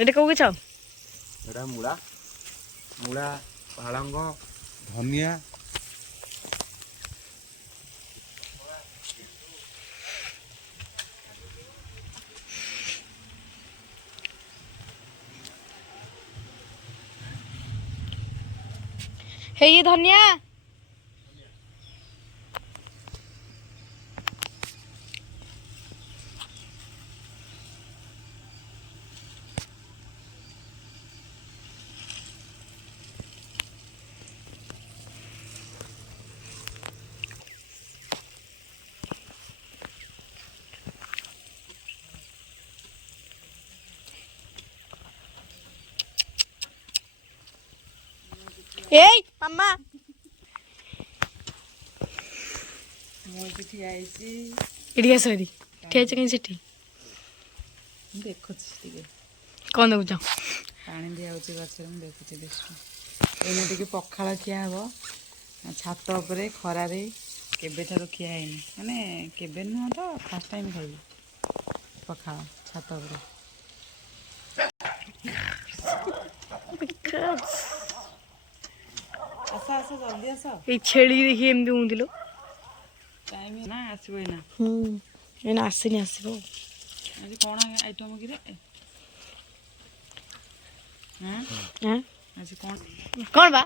এটা কো গেছ এটা মূলা মূলা পালঙ্গ ধনিয়া हे ये धनिया ए मम्मा इडिया सरी ठेच कहीं से ठीक देखो टिके कौन देखुच पानी दिया गछ देखुची एने टिके पखाड़ खिया हे छात उपरे खरारे केबे ठारो खिया हैनी माने केबे नुह तो फर्स्ट टाइम खाइबी पखाड़ छात उपरे आस आस जल्दी आस ये छेली देखिए एमती होंदिलो टाइम ना आसबो ना एना आसीनी आसीबो आज कोन आइटम कि रे हां हां आज कोन कौन बा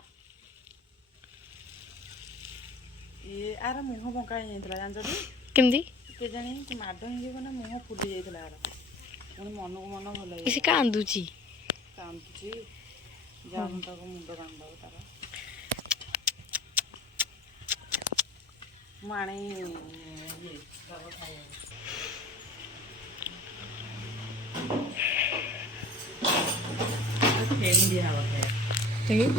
ये आर मुह बंका जाइतला जानजडी केमदी के जानी कि माडो हे कोना मुह फुली जाइतला आर मन मन को मन भल है इसे कांदुची कांदुची जाम तक मुंड कांदो तार माने ये सब खाए फेन दिया हवा है ठीक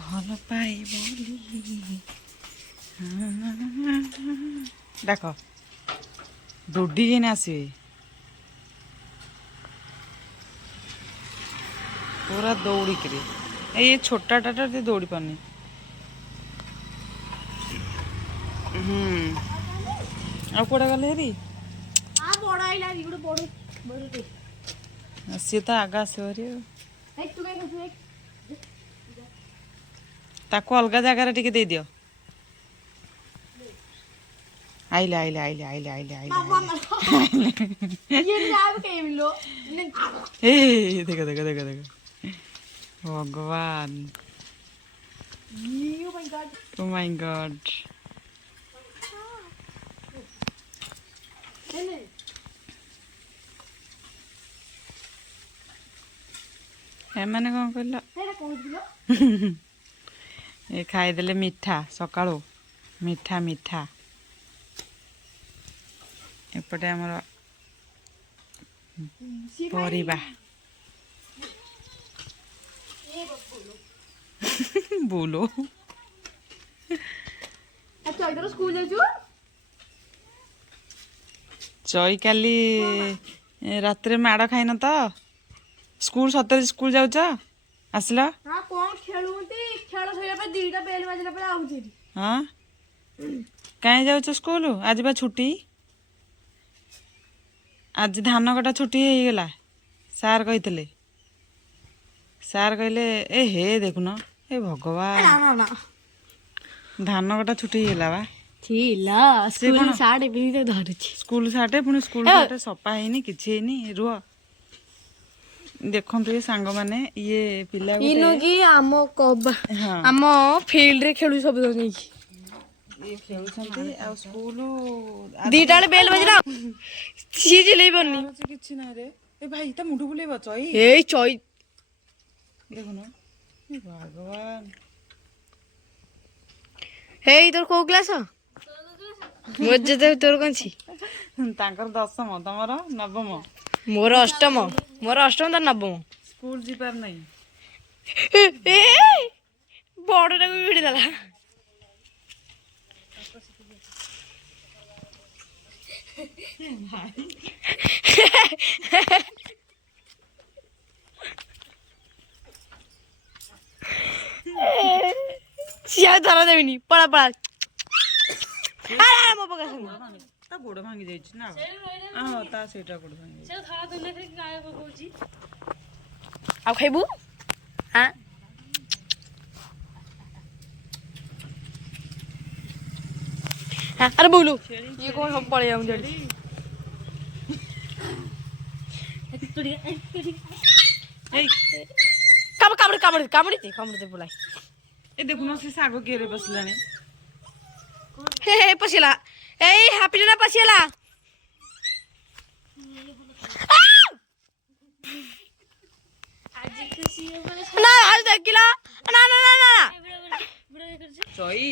भल पाई बोली देख दौड़ी के आसवे पूरा दौड़िक ये छोटा टाटा दौड़ी पानी आ कौड़ा गले हेरी सी तो आगे आसरी ताको अलग जगार टिके दे दियो आइले आइले आइले आइले आइले आइले ए देखो देखो देखो देखो भगवान ओ माय गॉड एमाने कौन कहल ये खाईदे मिठा सका मिठा मिठा एपटे आमर परिबा बोलो चई काली रात माड़ खाइन तो स्कूल सतरे स्कूल जाऊच आसला हाँ कहीं जाऊच स्कूल आज बा छुट्टी आज धान कटा छुट्टी हो गला सार कहते सार कहले ए हे देखुन ए भगवान धान कटा छुट्टी हो गला बा स्कूल साटे पुणी स्कूल साटे सफा है किसी है रुह देखो ये सांग माने ये पिला आम फील्ड रे खेलु सब नहीं ये खेलुछंती आ स्कूल दीटा बेल बजरा सी जिले बन्नी किछि ना रे ए भाई त मुंडू बुलेबो चई ए चई देखुन ए भगवान हे तोर को क्लास मजे दे तोर कोन छी तांकर 10म तमरो 9म मोर 8म त 9म स्कूल जी पर नहीं ए ଅଟୋଟାକୁ ବି ଭିଡ଼ିଦେଲା। ସିଏ ଆଉ ଧରା ଦେବିନି, ପଳା ପଳା। ମୋ ପକା ତା ଗୋଡ଼ ଭାଙ୍ଗି ଯାଇଛି ନା? ହଁ ତା ସେଇଟା ଗୋଡ଼ ଭାଙ୍ଗି ଯାଇଛି। ଆଉ ଖାଇବୁ? ହାଁ ଆରେ ବୋଉଲୁ ଇଏ କଣ ସବୁ ପଳେଇ ଯାଉଛନ୍ତି। କାମୁଡ଼ି ପଳାଇ। ଏ ଦେଖୁନ ସେ ଶାଗ କିଏରେ ବସିଲାଣି। ହେ ପଶିଲା ଏଇ ହାପିଟା ପଶିଗଲା। ନା ଆଜି ଦେଖିଲା ନା ନା ନା ନା ଚଇ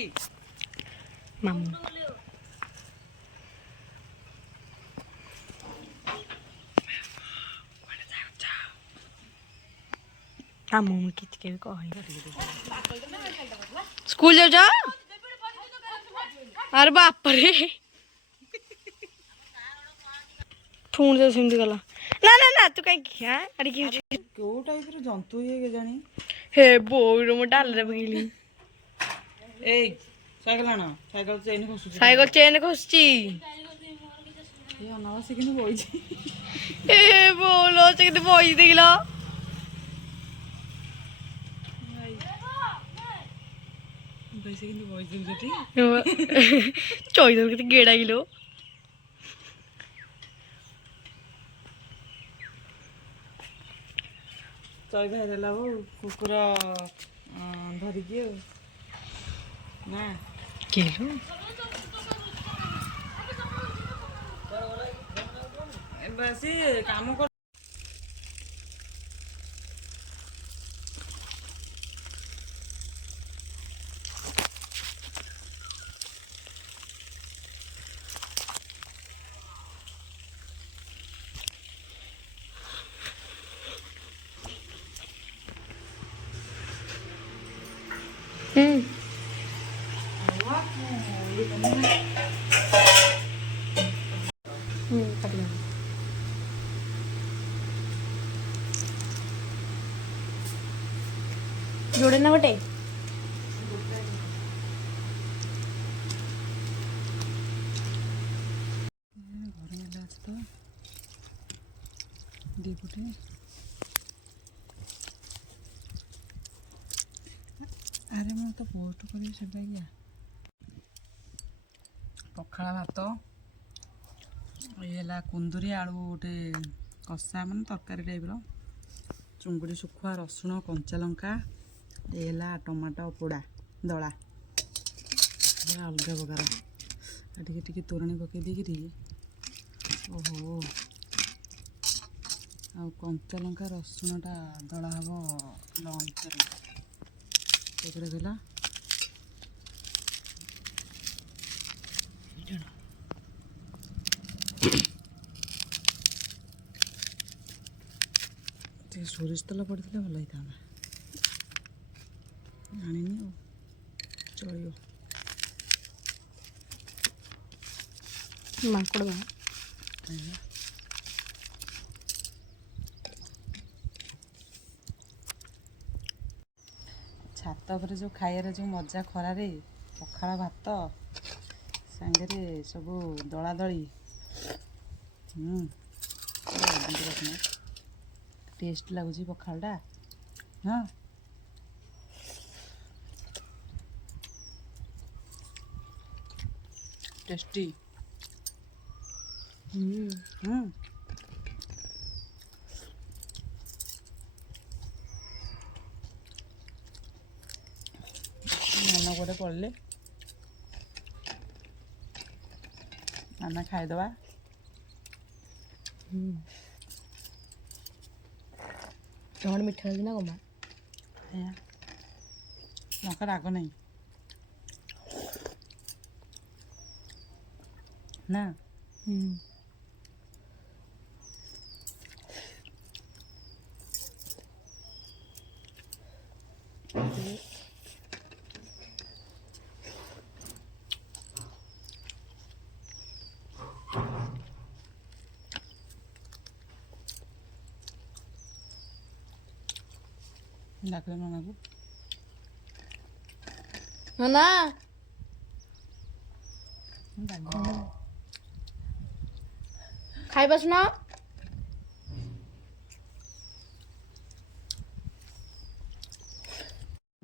ମାମୁ ମୁଁ କିଛି କେବେ କହିନି। ସ୍କୁଲ ଯାଉଛ? ଆରେ ବାପରେ ପୁଣି ତ ସେମିତି ଗଲା। ନା ନା ନା ତୁ କାହିଁକି କୋଉ ଟାଇପର ଜନ୍ତୁ ଇଏ କେଜାଣି। ହେ ବୋଉର ମୁଁ ଡାଲରେ ପକେଇଲି। ଏଇ ସାଇକେଲ ଆଣ, ସାଇକେଲ ଚେନ୍ ଖସୁଛି। ସାଇକେଲ ଚେନ୍ ଖସୁଛି। ଏ ଅନାବ ସେ କିନ୍ତୁ ବଇଛି। ଏ ବୋଉଲୋ ସେ କେତେ ବଇଛି ଦେଖିଲ। ସେ କିନ୍ତୁ ବଇଛି ସେଠି। ଚଇଦର କେତେ ଗେଡା କିଲୋ। ଚଇ ଭାଇ ଦେଲା କୁକୁର ଧରିକି ଆଉ ନା କିଲୋ ବାସି କାମ କର। जोड़े ना बटे ଦିପଟେ ଆରେ ମୁଁ ତ ପୋଷ୍ଟ କରିବି ସେଟା କିଆ ପଖାଳ ଭାତ ଇଏ ହେଲା କୁନ୍ଦୁରି ଆଳୁ ଗୋଟେ କଷା ମାନେ ତରକାରୀ ଟାଇପ୍ର, ଚୁଙ୍ଗୁଡ଼ି ଶୁଖୁଆ ରସୁଣ କଞ୍ଚା ଲଙ୍କା, ଇଏ ହେଲା ଟମାଟୋ ପୋଡ଼ା ଦଳା ଅଲଗା ପ୍ରକାର। ଟିକେ ଟିକେ ତୋରାଣି ପକେଇ ଦେଇକିରି ଓହୋ ଆଉ କଞ୍ଚା ଲଙ୍କା ରସୁଣଟା ଦଳା ହେବ ଲଙ୍କାରେ ସେଥିରେ ଦେଲା ଟିକେ ସୋରିଷ ତେଲ ପଡ଼ିଥିଲେ ଭଲ ହେଇଥାନ୍ତା, ଆଣିନି ଆଉ ଚଳିବ। ମାଙ୍କଡ଼ ଛାତ ଉପରେ ଯେଉଁ ଖାଇବାରେ ଯେଉଁ ମଜା ଖରାରେ ପଖାଳ ଭାତ ସାଙ୍ଗରେ ସବୁ ଦଳାଦଳି ଟେଷ୍ଟ ଲାଗୁଛି ପଖାଳଟା। ହଁ ଟେଷ୍ଟି। ନାନା କୁଆଡ଼େ ପଡ଼ିଲେ, ନାନା ଖାଇଦେବା। ତମର ମିଠା ଅଛି ନା କମା ଲଙ୍କା ରାଗ ନାହିଁ ନା। ଡାକିଲେ ନନାକୁ ନା ଖାଇବା ଶୁଣ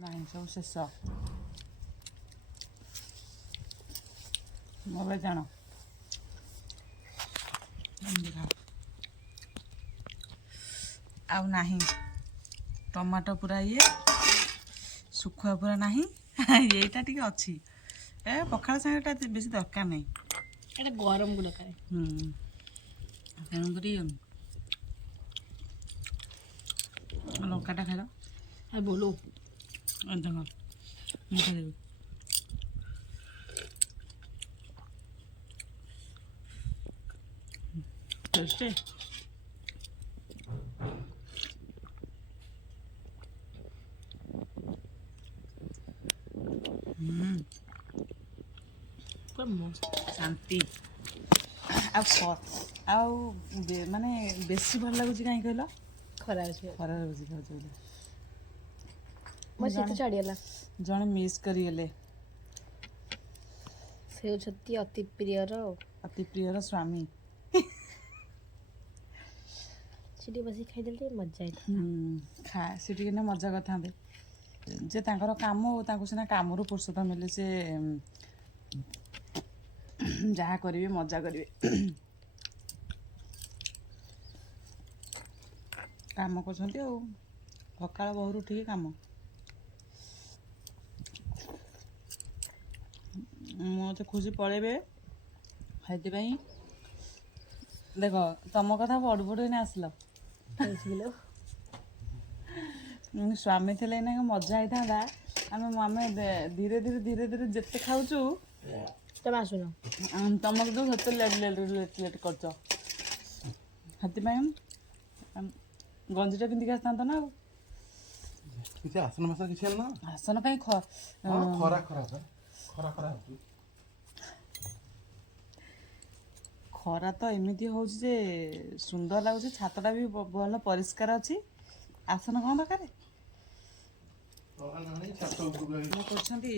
ନାହିଁ ସବୁ ଶେଷ ମୋ ଜାଣ ଆଉ ନାହିଁ ଟମାଟୋ ପୁରା ଇଏ ଶୁଖୁଆ ପୁରା ନାହିଁ ଏଇଟା ଟିକେ ଅଛି ଏ ପଖାଳ ସାଙ୍ଗେଟା ବେଶୀ ଦରକାର ନାହିଁ ଏଇଟା ଗରମକୁ ଦରକାର ତେଣୁକରି ଲଙ୍କାଟା ଖାଇଲ ବୋଲୁ ଦେଖ ମୁଁ ଖାଇଦେବି ଟେଷ୍ଟି ପୁରା ମସ୍ତ ଶାନ୍ତି ଆଉ ମାନେ ବେଶୀ ଭଲ ଲାଗୁଛି କାହିଁ କହିଲ ଖରା ଅଛି ଖରାରେ ବସି ଖାଉଛ ବୋଲି ମୋ ଶୀତ ଛାଡ଼ିଗଲା ଜଣେ ମିସ୍ କରିଗଲେ ସେ ହେଉଛନ୍ତି ଅତି ପ୍ରିୟର ଅତି ପ୍ରିୟର ସ୍ୱାମୀ ସେଠି ବସି ଖାଇଦେଲେ ଟିକେ ମଜା ହେଇଥାଏ ସେ ଟିକେ ନା ମଜା କରିଥାନ୍ତେ ଯେ ତାଙ୍କର କାମ ତାଙ୍କୁ ସିନା କାମରୁ ଫୁର୍ସତ ମିଳେ ସେ ଯାହା କରିବେ ମଜା କରିବେ କାମ କରୁଛନ୍ତି ଆଉ ସକାଳ ଭୋରୁ ଉଠିକି କାମ ମୁଁ ତ ଖୁସି ପଳେଇବେ ସେଥିପାଇଁ ଦେଖ ତମ କଥା ବଡ଼ ବଡ଼ ଏଇନା ଆସିଲ ସ୍ୱାମୀ ଥିଲେ ଏଇନା ମଜା ହେଇଥାନ୍ତା ଆମେ ଧୀରେ ଧୀରେ ଯେତେ ଖାଉଛୁ ତମେ ଆସୁନ ତମକୁ ତ ସେତେ ଲେଟ୍ କରୁଛ ସେଥିପାଇଁ ଗଞ୍ଜିଟା ପିନ୍ଧିକି ଆସିଥାନ୍ତ ନା ଆଉ କିଛି ଆସନ ମାସ କିଛି ହେଲା ନା ଆସନ କାହିଁ ଖରା ହଉଛି ଖରା ତ ଏମିତି ହେଉଛି ଯେ ସୁନ୍ଦର ଲାଗୁଛି ଛାତଟା ବି ଭଲ ପରିଷ୍କାର ଅଛି ଆସନ କ'ଣ ଦରକାର କରୁଛନ୍ତି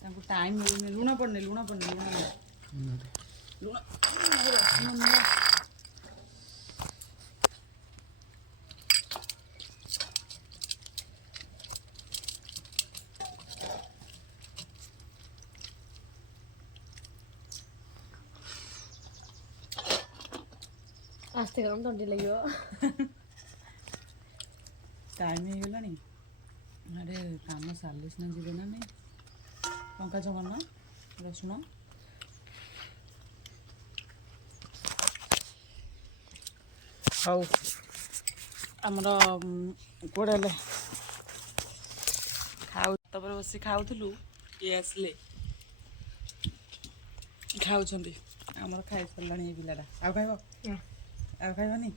ତାଙ୍କୁ ଟାଇମ୍ ମିଳୁନି ଲୁଣ ପଡ଼ୁନି ଆସ୍ତେ ଗରମ ତଣ୍ଟି ଲାଗିବ ଟାଇମ୍ ହେଇଗଲାଣି ଆରେ କାମ ସାରିଲେ ସିନା ଯିବେ ନା ନାଇଁ ଲଙ୍କା ଚକନ ରସୁଣ ହଉ ଆମର କୁଆଡ଼େ ହେଲେ ତାପରେ ବସି ଖାଉଥିଲୁ ଇଏ ଆସିଲେ ଖାଉଛନ୍ତି ଆମର ଖାଇସାରିଲାଣି ଏଇ ପିଲାଟା ଆଉ ଖାଇବ ଆଉ ଖାଇବନି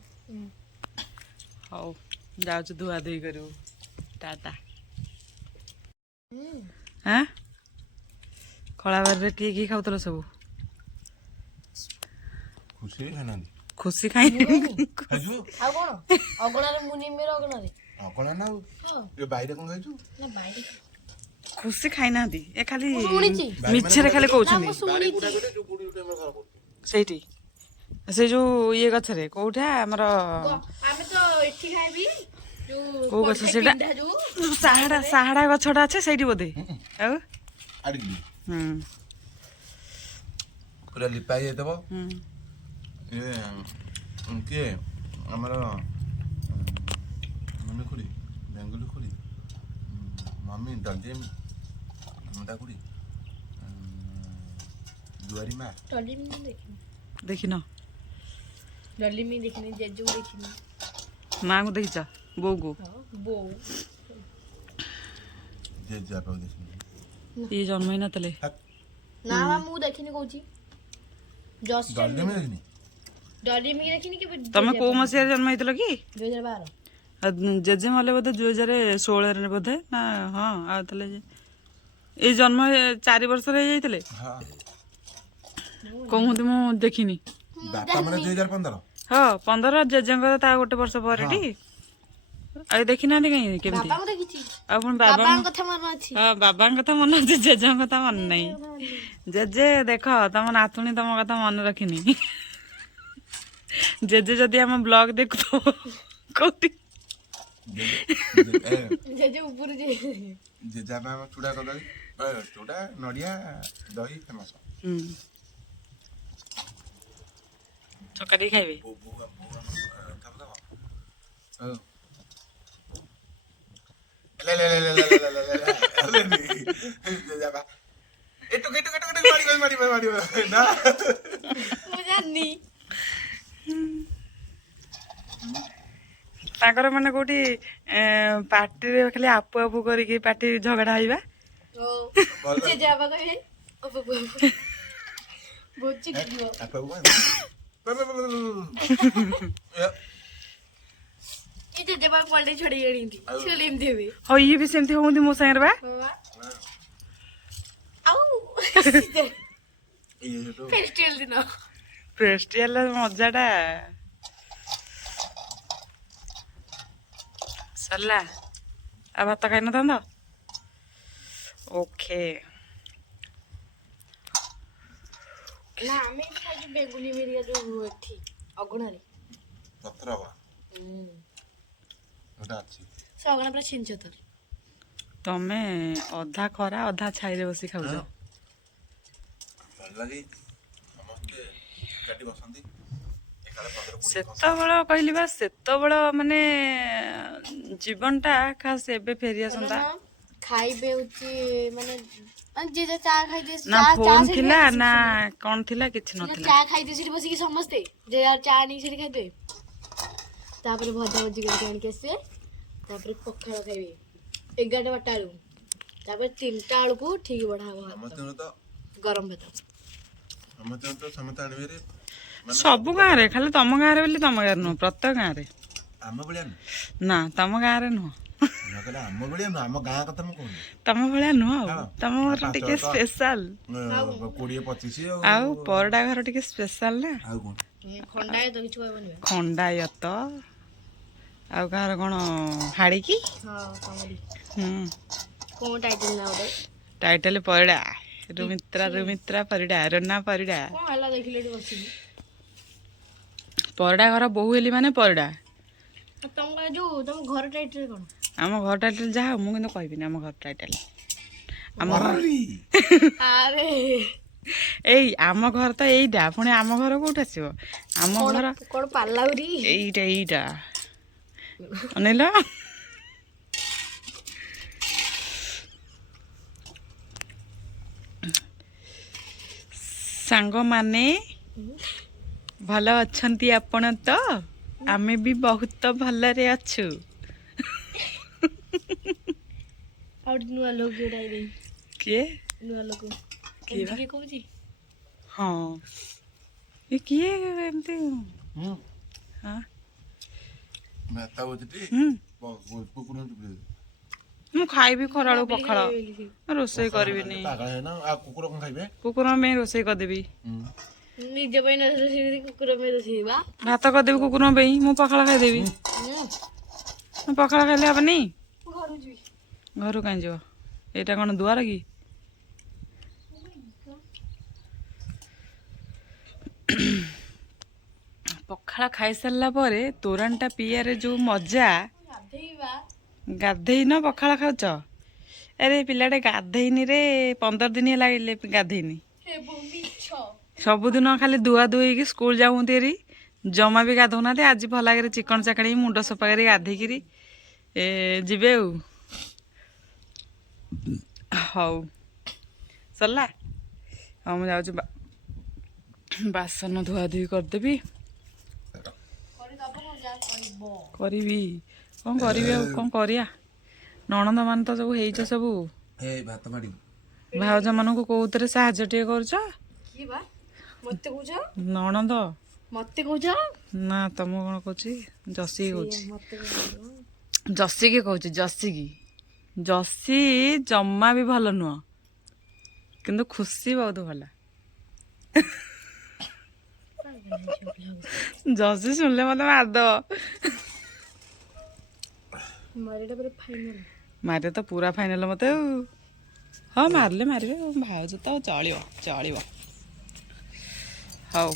ହଉ ଯାଉଛୁ ଧୁଆ ଧୁଇ କରିବୁ ଟାଟା ହାଁ ଖଳାବାରରେ କିଏ ଖାଉଥିଲ ସବୁ ଖୁସି ଖାଇନି ଆଉ କଣ ଅଗଣାରେ ମୁଁ ନିମେର ଅଗଣାରେ ଅଗଣା ନା ବାଇରେ କ'ଣ ଖାଇଛୁ ନା ବାଇରେ ଖୁସି ଖାଇନାହାନ୍ତି ଏ ଖାଲି ଶୁଣିଛି ମିଛରେ ଖାଲି କହୁଛନ୍ତି ସେଇଠି ସେ ଯୋଉ ଇଏ ଗଛରେ କୋଉଟା ଆମର ଆମେ ତ ଏଠି ଖାଇବି କୋଉ ଗଛ ସେଇଟା ସାହାଡ଼ା ଗଛଟା ଅଛି ସେଇଠି ବୋଧେ ଆଉ ପୁରା ଲିପା ହେଇଯାଇଥିବ କିଏ ଆମର ମମି ଖୁଡ଼ି ବେଙ୍ଗୁଲି ଖୁଡ଼ି ମମି ଡଲଜିମ୍ ଖୁଡ଼ି ଦୁଆରୀ ମା ଦେଖିନ ଡଲିମି ଦେଖିନି ଜେଜୁ ଦେଖିନି ମାଙ୍କୁ ଦେଖିଛ ବୋଉକୁ ବୋଉ ଇଏ ଜନ୍ମ ହେଇନଥିଲେ ନା ମୁଁ ଦେଖିନି କହୁଛି ଡଲିମି ଦେଖିନି କେବେ ତମେ କୋଉ ମସିହାରେ ଜନ୍ମ ହେଇଥିଲ କି 2012 ଜେଜେ ମଲେ ବୋଧେ 2016 ବୋଧେ ନା ହଁ ଆଉ ତାହେଲେ ଏଇ ଜନ୍ମ 4 ବର୍ଷରେ ହେଇଯାଇଥିଲେ କହୁନ୍ତି ମୁଁ ଦେଖିନି ବାପା ମାନେ 2015 ହଁ 15 ଜେଜେଙ୍କର ତା ଗୋଟେ ବର୍ଷ ପରେ ଟି ଆଉ ଦେଖିନାହାନ୍ତି କାହିଁକି କେମିତି? ବାବାଙ୍କୁ ଦେଖିଛି। ଆଉ ପୁଣି ବାବା ବାବାଙ୍କ କଥା ମନେ ଅଛି। ହଁ ବାବାଙ୍କ କଥା ମନେ ଅଛି, ଜେଜେଙ୍କ କଥା ମନେ ନାହିଁ। ଜେଜେ ଦେଖ ତମ ନାତୁଣୀ ତମ କଥା ମନେ ରଖିନି। ଜେଜେ ଯଦି ଆମ ବ୍ଲଗ ଦେଖୁଥିବ କୋଉଠି ଜେଜେ ଉପରୁ ଜେଜା ଆମ ଚୁଡ଼ା କଦଳୀ ଚୁଡ଼ା ନଡ଼ିଆ ଦହି ଫେମସ। ଚକାଟି ଖାଇବେ। ମୁଁ ଜାଣିନି। ତାଙ୍କର ମାନେ କୋଉଠି ପାଟିରେ ଖାଲି ଆପୁ ଆପୁ କରିକି ପାଟି ଝଗଡା ହେଇବା। ଜେଜେ ବାବା କହିବେ ବହୁତ ଚିଡିବ। କି ଜେଜେ ବାବା କୁଆଡେ ଛଡେଇ ଆଣିନ୍ତି ସେ ଏମିତି ହେବେ। ହଁ ଇଏ ବି ସେମିତି ହୁଅନ୍ତି ମୋ ସାଙ୍ଗରେ ବା। ଆଉ ଫେଷ୍ଟିଭାଲ ଦିନ ଫେଷ୍ଟିଭାଲ ମଜାଟା ସରିଲା। ଆଉ ଭାତ ଖାଇନଥାନ୍ତ? ଓକେ। ନା ଆମେ ଖାଇଛୁ ବେଗୁନି ମିରିକା ଯୋଉ ଏଠି ଅଗୁଣାରେ ପତ୍ର ଅଛି। ସେ ଅଗଣା ପୁରା ଛିଞ୍ଚ ତର। ତମେ ଅଧା ଖରା ଅଧା ଛାଇରେ ବସି ଖାଉଛ। ଭଲ ଲାଗି ସମସ୍ତେ ଏକାଠି ବସନ୍ତି। ସେତେବେଳେ କହିଲି ବା ସେତେବେଳେ ମାନେ ଜୀବନଟା ଖାସ୍ ଏବେ ଫେରି ଆସନ୍ତା। ଖାଇବେ ହଉଛି ମାନେ ଯିଏ ଯା ଚା ଖାଇଦିଏ। ନା ଫୋନ ଥିଲା ନା କଣ ଥିଲା କିଛି ନଥିଲା। ଚା ଖାଇଦିଏ ସେଠି ବସିକି ସମସ୍ତେ ଯେ ଚା ଆଣିକି ସେଠି ଖାଇଦେବେ। ତାପରେ ଭଜା ଭଜି କରିକି ଆଣିକି ଆସିବେ। ତାପରେ ପଖାଳ ଖାଇବେ 11ଟା 12ଟା ବେଳକୁ। ତାପରେ 3ଟା ବେଳକୁ ଠିକ ବଢା ହବ ଗରମ ଭାତ। ସମସ୍ତେ ଆଣିବେ। ସବୁ ଗାଁରେ ଖାଲି ତମ ଗାଁରେ ବୋଲି ତମ ଗାଁରେ ନୁହଁ, ପ୍ରତ୍ୟେକ ଗାଁରେ। ଆମ ଭଳିଆ ନା ତମ ଗାଁରେ ନୁହଁ। ଆମ ଭଳିଆ ନୁହଁ, ଆମ ଗାଁ କଥା ମୁଁ କହୁନି। ତମ ଭଳିଆ ନୁହଁ ଆଉ ତମ ଘର ଟିକେ ସ୍ପେଶାଲ। 20-25 ଆଉ ପରଡା ଘର ଟିକେ ସ୍ପେଶାଲ ନା। ଆଉ କଣ ଖଣ୍ଡାୟତ କିଛି କହିବନି। ଖଣ୍ଡାୟତ ଆଉ କାହାର କଣ ହାଡ଼ିକି? କଣ ଟାଇଟଲ ନା ଗୋଟେ? ଟାଇଟଲ ପରିଡା। ରୁମିତ୍ରା ପରିଡା, ରୋନା ପରିଡା। କଣ ହେଲା ଦେଖିଲେ ଏଠି ବସିକି? ପରିଡା ଘର ବୋହୂ ହେଲି ମାନେ ପରିଡା। ତମ ଘର ଟାଇଟଲ କଣ? ଆମ ଘର ଟାଇଟଲ ଯାହା ମୁଁ କିନ୍ତୁ କହିବିନି ଆମ ଘର ଟାଇଟଲ। ଏଇ ଆମ ଘର ତ ଏଇଟା, ପୁଣି ଆମ ଘର କୋଉଠି ଆସିବ? ଆମ ଘର କଣ ପାଲାଉରି? ଏଇଟା ଅନେଇଲ। ସାଙ୍ଗମାନେ ଭଲ ଅଛନ୍ତି ଆପଣ ତ? ଆମେ ବି ବହୁତ ଭଲରେ ଅଛୁ। ଆଉ ନୂଆ ଲୋକ କିଏ? ନୂଆ ଲୋକ କିଏ କହୁଛି? ହଁ ଏ କିଏ ଏମିତି? ମୁଁ ଖାଇବି ଖରାବେଳକୁ ପଖାଳ, ରୋଷେଇ କରିବିନି। କୁକୁରଙ୍କ ପାଇଁ ରୋଷେଇ କରିଦେବି। ନିଜ ପାଇଁ କୁକୁର ପାଇଁ ରୋଷେଇ ବା ଭାତ କରିଦେବି କୁକୁରଙ୍କ ପାଇଁ, ମୁଁ ପଖାଳ ଖାଇଦେବି। ମୁଁ ପଖାଳ ଖାଇଲେ ହବନି? ଘରୁ କାହିଁ ଯିବ? ଏଇଟା କଣ ଦୁଆର କି? ପଖାଳ ଖାଇସାରିଲା ପରେ ତୋରାଣଟା ପିଇବାରେ ଯୋଉ ମଜା। ଗାଧେଇନ ପଖାଳ ଖାଉଛ? ଆରେ ପିଲାଟେ ଗାଧେଇନି ରେ, 15 ଦିନ ହେଲା ଗାଧେଇନି। ସବୁଦିନ ଖାଲି ଧୁଆ ଧୁଇକି ସ୍କୁଲ ଯାଉନ୍ତି ହେରି, ଜମା ବି ଗାଧଉନାହାନ୍ତି। ଆଜି ଭଲ ଭାବରେ ଚିକଣ ଚାକଣି ମୁଣ୍ଡ ସଫା କରି ଗାଧେଇକିରି ଯିବେ ଆଉ। ହଉ ସରିଲା। ହଁ ମୁଁ ଯାଉଛି ବାସନ ଧୁଆ ଧୁଇ କରିଦେବି। କରିବି କଣ କରିବି ଆଉ କଣ କରିବା? ନଣନ୍ଦ ମାନେ ତ ସବୁ ହେଇଛ ସବୁ। ଭାଉଜ ମାନଙ୍କୁ କୋଉଥିରେ ସାହାଯ୍ୟ ଟିକେ କରୁଛ? ନଣନ୍ଦ ମତେ କହୁଛ? ନା ତମକୁ କଣ କହୁଛି? ଜସିକି କହୁଛି। ଜସିକି କହୁଛି। ଜସି ଜମା ବି ଭଲ ନୁହଁ, କିନ୍ତୁ ଖୁସି ବହୁତ ଭଲ। ଜସି ଶୁଣିଲେ ମତେ ମାରିଦବ। ମାରିଟା ପୁରା ଫାଇନାଲ। ମାରିବେ ତ ପୁରା ଫାଇନାଲ ମତେ ଆଉ। ହଁ ମାରିଲେ ମାରିବେ, ଭାଉଜ ତ ଚଳିବ ଚଳିବ। ହଉ